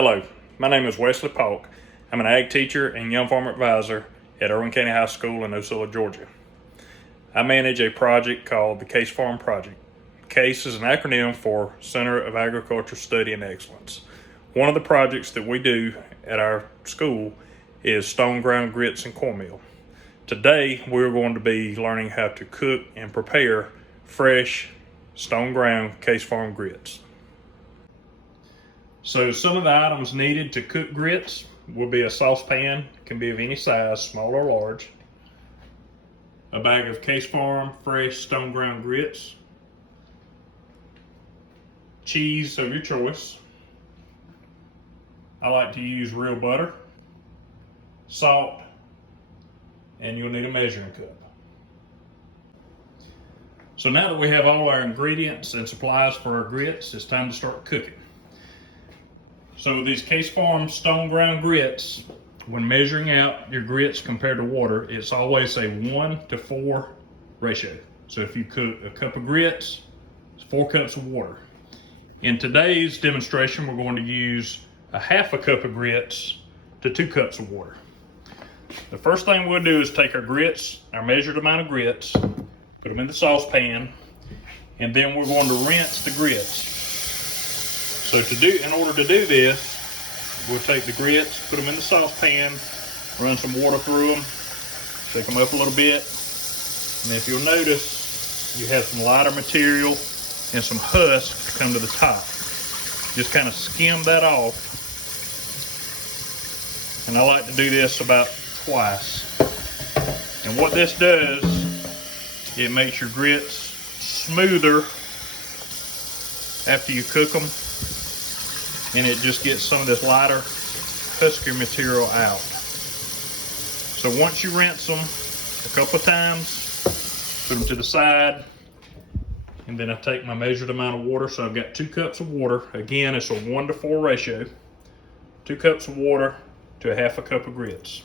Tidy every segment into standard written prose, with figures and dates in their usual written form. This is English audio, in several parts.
Hello, my name is Wesley Paulk. I'm an ag teacher and young farmer advisor at Irwin County High School in Ocilla, Georgia. I manage a project called the C.A.S.E Farm project. C.A.S.E is an acronym for Center of Agriculture Study and Excellence. One of the projects that we do at our school is stone ground grits and cornmeal. Today, we're going to be learning how to cook and prepare fresh stone ground C.A.S.E Farm grits. So some of the items needed to cook grits will be a saucepan, can be of any size, small or large, a bag of C.A.S.E Farm fresh stone ground grits, cheese of your choice. I like to use real butter, salt, and you'll need a measuring cup. So now that we have all our ingredients and supplies for our grits, it's time to start cooking. So these C.A.S.E Farm stone ground grits, when measuring out your grits compared to water, it's always a 1-to-4 ratio. So if you cook a cup of grits, it's 4 cups of water. In today's demonstration, we're going to use a half a cup of grits to 2 cups of water. The first thing we'll do is take our grits, our measured amount of grits, put them in the saucepan, and then we're going to rinse the grits. So in order to do this, we'll take the grits, put them in the saucepan, run some water through them, shake them up a little bit, and if you'll notice, you have some lighter material and some husk to come to the top. Just kind of skim that off, and I like to do this about twice. And what this does, it makes your grits smoother after you cook them, and it just gets some of this lighter husky material out. So once you rinse them a couple of times, put them to the side, and then I take my measured amount of water. So I've got 2 cups of water. Again, it's a 1-to-4 ratio. 2 cups of water to a half a cup of grits.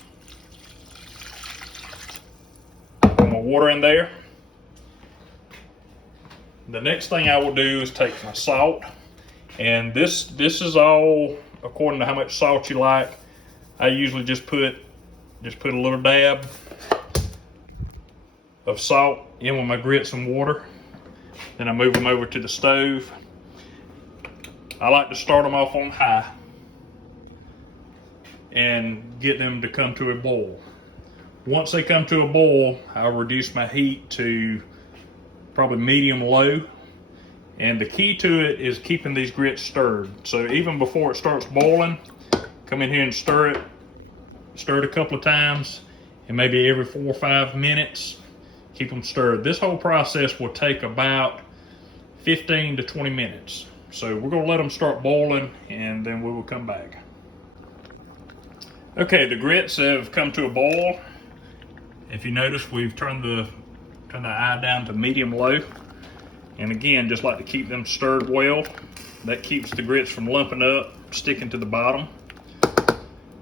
Put my water in there. The next thing I will do is take my salt, and this is all according to how much salt you like. I usually just put a little dab of salt in with my grits and water. Then I move them over to the stove. I like to start them off on high and get them to come to a boil. Once they come to a boil, I'll reduce my heat to probably medium-low. And the key to it is keeping these grits stirred. So even before it starts boiling, come in here and stir it a couple of times, and maybe every 4 or 5 minutes, keep them stirred. This whole process will take about 15 to 20 minutes. So we're gonna let them start boiling, and then we will come back. Okay, the grits have come to a boil. If you notice, we've turned the eye down to medium-low. And again, just like to keep them stirred well. That keeps the grits from lumping up, sticking to the bottom.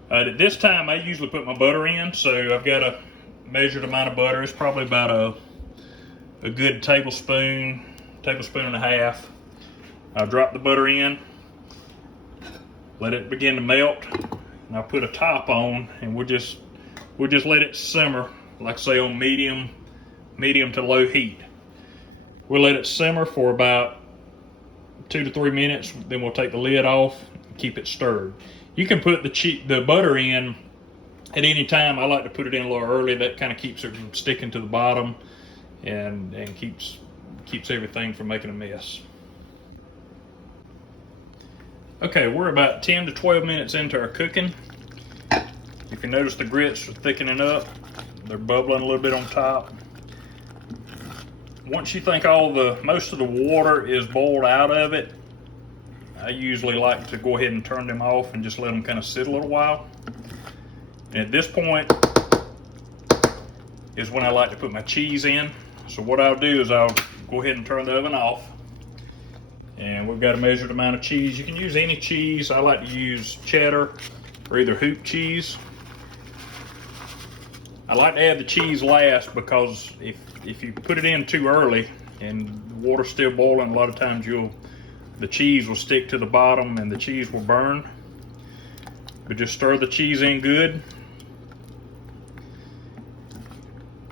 At this time, I usually put my butter in. So I've got a measured amount of butter. It's probably about a good tablespoon and a half. I'll drop the butter in, let it begin to melt, and I'll put a top on, and we'll just let it simmer, like I say, on medium to low heat. We'll let it simmer for about 2 to 3 minutes. Then we'll take the lid off and keep it stirred. You can put the butter in at any time. I like to put it in a little early. That kind of keeps it from sticking to the bottom and keeps everything from making a mess. Okay, we're about 10 to 12 minutes into our cooking. If you notice, the grits are thickening up. They're bubbling a little bit on top. Once you think most of the water is boiled out of it, I usually like to go ahead and turn them off and just let them kind of sit a little while. And at this point is when I like to put my cheese in. So what I'll do is I'll go ahead and turn the oven off. And we've got a measured amount of cheese. You can use any cheese. I like to use cheddar or either hoop cheese. I like to add the cheese last because if you put it in too early and the water's still boiling, a lot of times the cheese will stick to the bottom and the cheese will burn. We just stir the cheese in good.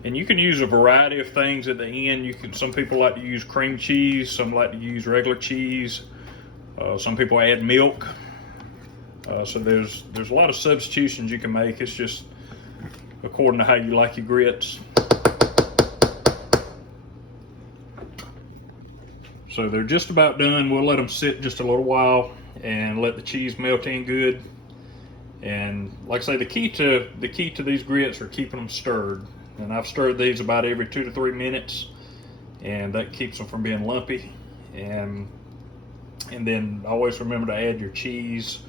And you can use a variety of things at the end. Some people like to use cream cheese, some like to use regular cheese. Some people add milk. So there's a lot of substitutions you can make. It's just according to how you like your grits. So they're just about done. We'll let them sit just a little while and let the cheese melt in good. And like I say, the key to these grits are keeping them stirred. And I've stirred these about every 2 to 3 minutes, and that keeps them from being lumpy. And then always remember to add your cheese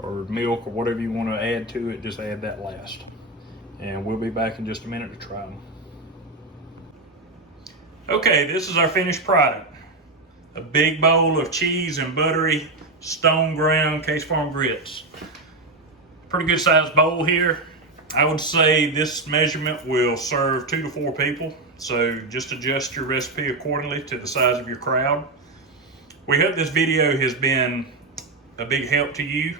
or milk or whatever you want to add to it. Just add that last. And we'll be back in just a minute to try them. Okay, this is our finished product. A big bowl of cheese and buttery stone ground C.A.S.E Farm grits. Pretty good sized bowl here. I would say this measurement will serve 2 to 4 people, so just adjust your recipe accordingly to the size of your crowd. We hope this video has been a big help to you,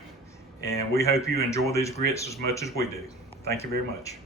and we hope you enjoy these grits as much as we do. Thank you very much.